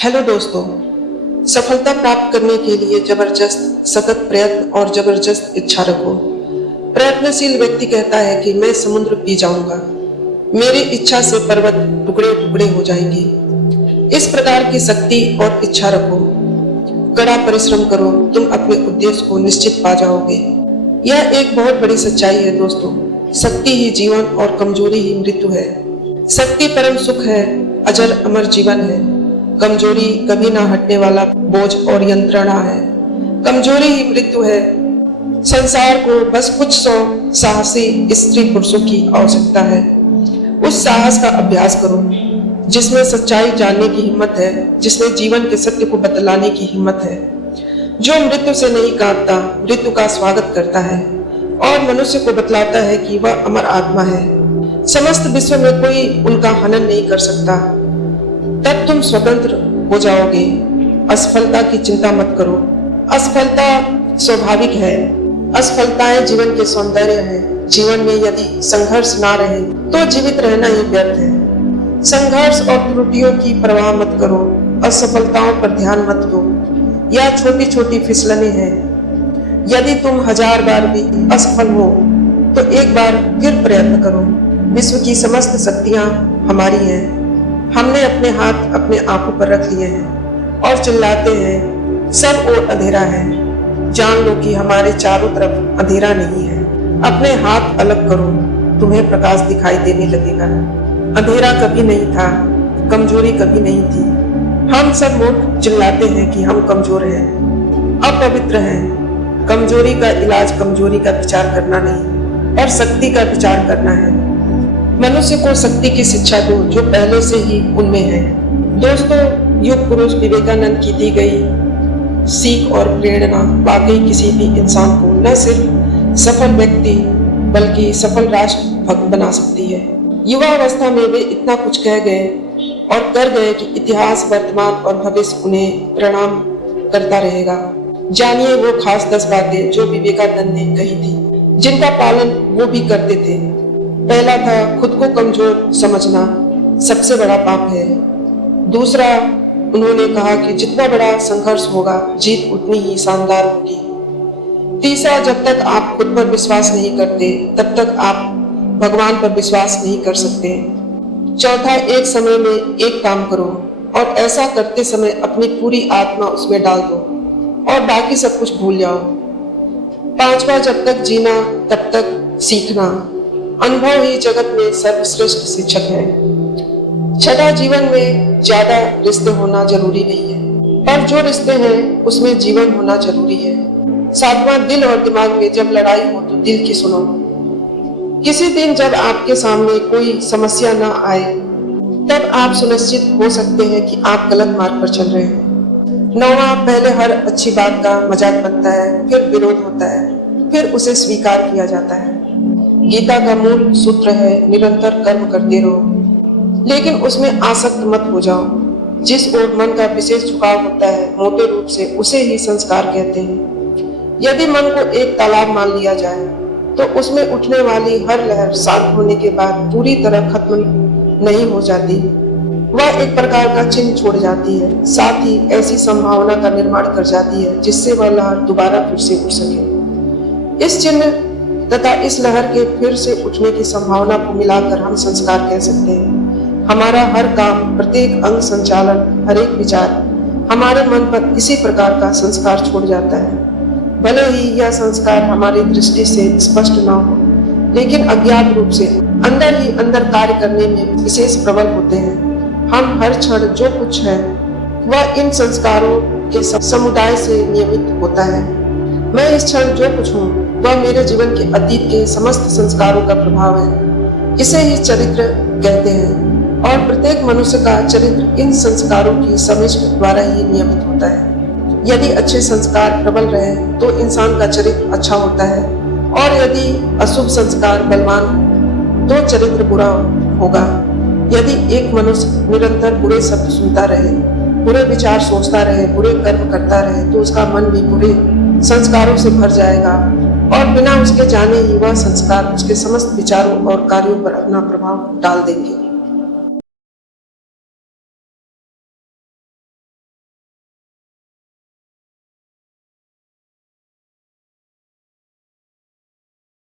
Hello दोस्तों, सफलता प्राप्त करने के लिए जबरदस्त सतत प्रयत्न और जबरदस्त इच्छा रखो। प्रयत्नशील व्यक्ति कहता है कि मैं समुद्र पी जाऊंगा, मेरी इच्छा से पर्वत टुकड़े टुकड़े हो जाएंगे। इस प्रकार की शक्ति और इच्छा रखो, कड़ा परिश्रम करो, तुम अपने उद्देश्य को निश्चित पा जाओगे। यह एक बहुत बड़ी सच्चाई है दोस्तों। शक्ति ही जीवन और कमजोरी ही मृत्यु है। शक्ति परम सुख है, अजर अमर जीवन है। कमजोरी कभी ना हटने वाला बोझ और यंत्रणा है। कमजोरी ही मृत्यु है। संसार को बस कुछ 100 साहसी स्त्री पुरुषों की आवश्यकता है। उस साहस का अभ्यास करो जिसमें सच्चाई जानने की हिम्मत है, जिसमें जीवन के सत्य को बतलाने की हिम्मत है, जो मृत्यु से नहीं कांपता, मृत्यु का स्वागत करता है और मनुष्य को बतलाता है कि वह अमर आत्मा है। समस्त विश्व में कोई उनका हनन नहीं कर सकता। तब तुम स्वतंत्र हो जाओगे। असफलता की चिंता मत करो। असफलता स्वाभाविक है। असफलताएं जीवन के सौंदर्य है। जीवन में यदि संघर्ष ना रहे तो जीवित रहना ही व्यर्थ है। संघर्ष और त्रुटियों की परवाह मत करो। असफलताओं पर ध्यान मत दो। यह छोटी छोटी फिसलने हैं। यदि तुम 1000 बार भी असफल हो तो एक बार फिर प्रयत्न करो। विश्व की समस्त शक्तियां हमारी हैं। हमने अपने हाथ अपने आंखों पर रख लिए हैं और चिल्लाते हैं सब ओर अंधेरा है। जान लो कि हमारे चारों तरफ अंधेरा नहीं है। अपने हाथ अलग करो, तुम्हें प्रकाश दिखाई देने लगेगा। अंधेरा कभी नहीं था, कमजोरी कभी नहीं थी। हम सब मूर्ख चिल्लाते हैं कि हम कमजोर हैं, अपवित्र हैं। कमजोरी का इलाज कमजोरी का विचार करना नहीं और शक्ति का विचार करना है। मनुष्य को शक्ति की शिक्षा दो जो पहले से ही उनमें है। दोस्तों, युग पुरुष विवेकानंद की दी गई सीख और प्रेरणा वाकई किसी भी इंसान को न सिर्फ सफल व्यक्ति बल्कि सफल राष्ट्र भक्त बना सकती है। युवा अवस्था में वे इतना कुछ कह गए और कर गए कि इतिहास, वर्तमान और भविष्य उन्हें प्रणाम करता रहेगा। जानिए वो खास 10 बातें जो विवेकानंद ने कही थी, जिनका पालन वो भी करते थे। पहला था खुद को कमजोर समझना सबसे बड़ा पाप है। दूसरा, उन्होंने कहा कि जितना बड़ा संघर्ष होगा जीत उतनी ही शानदार होगी। तीसरा, जब तक आप खुद पर विश्वास नहीं करते तब तक आप भगवान पर विश्वास नहीं कर सकते। चौथा, एक समय में एक काम करो और ऐसा करते समय अपनी पूरी आत्मा उसमें डाल दो और बाकी सब कुछ भूल जाओ। पांचवा, जब तक जीना तब तक सीखना। अनुभव ही जगत में सर्वश्रेष्ठ शिक्षक है। छठा, जीवन में ज्यादा रिश्ते होना जरूरी नहीं है, पर जो रिश्ते हैं उसमें जीवन होना जरूरी है। सातवां, दिल और दिमाग में जब लड़ाई हो तो दिल की सुनो। किसी दिन जब आपके सामने कोई समस्या न आए तब आप सुनिश्चित हो सकते हैं कि आप गलत मार्ग पर चल रहे हैं। नौवां, पहले हर अच्छी बात का मजाक बनता है, फिर विरोध होता है, फिर उसे स्वीकार किया जाता है। गीता का मूल सूत्र है निरंतर कर्म करते रहो, लेकिन उसमें आसक्त मत हो जाओ। जिस ओर मन का विशेष झुकाव होता है मोटे रूप से उसे ही संस्कार कहते हैं। यदि मन को एक तालाब मान लिया जाए तो उसमें उठने वाली हर लहर शांत होने के बाद पूरी तरह खत्म नहीं हो जाती, वह एक प्रकार का चिन्ह छोड़ जाती है, साथ ही ऐसी संभावना का निर्माण कर जाती है जिससे वह लहर दोबारा फिर से उठ सके। इस चिन्ह तथा इस लहर के फिर से उठने की संभावना को मिलाकर हम संस्कार कह सकते हैं। हमारा हर काम, प्रत्येक अंग संचालन, हर एक विचार हमारे मन पर इसी प्रकार का संस्कार छोड़ जाता है। भले ही यह संस्कार हमारी दृष्टि से स्पष्ट न हो, लेकिन अज्ञात रूप से अंदर ही अंदर कार्य करने में विशेष प्रबल होते हैं। हम हर क्षण जो कुछ है वह इन संस्कारों के समुदाय से नियमित होता है। मैं इस क्षण जो कुछ हूँ वह मेरे जीवन के अतीत के समस्त संस्कारों का प्रभाव है। इसे ही चरित्र कहते हैं और प्रत्येक मनुष्य का चरित्र इन संस्कारों की समिष्टि द्वारा ही नियमित होता है। यदि अच्छे संस्कार प्रबल रहे तो इंसान का चरित्र अच्छा होता है और यदि अशुभ संस्कार बलवान हो तो चरित्र बुरा होगा। यदि एक मनुष्य निरंतर बुरे शब्द सुनता रहे, बुरे विचार सोचता रहे, बुरे कर्म करता रहे तो उसका मन भी बुरे संस्कारों से भर जाएगा और बिना उसके जाने ही वह संस्कार उसके समस्त विचारों और कार्यों पर अपना प्रभाव डाल देंगे।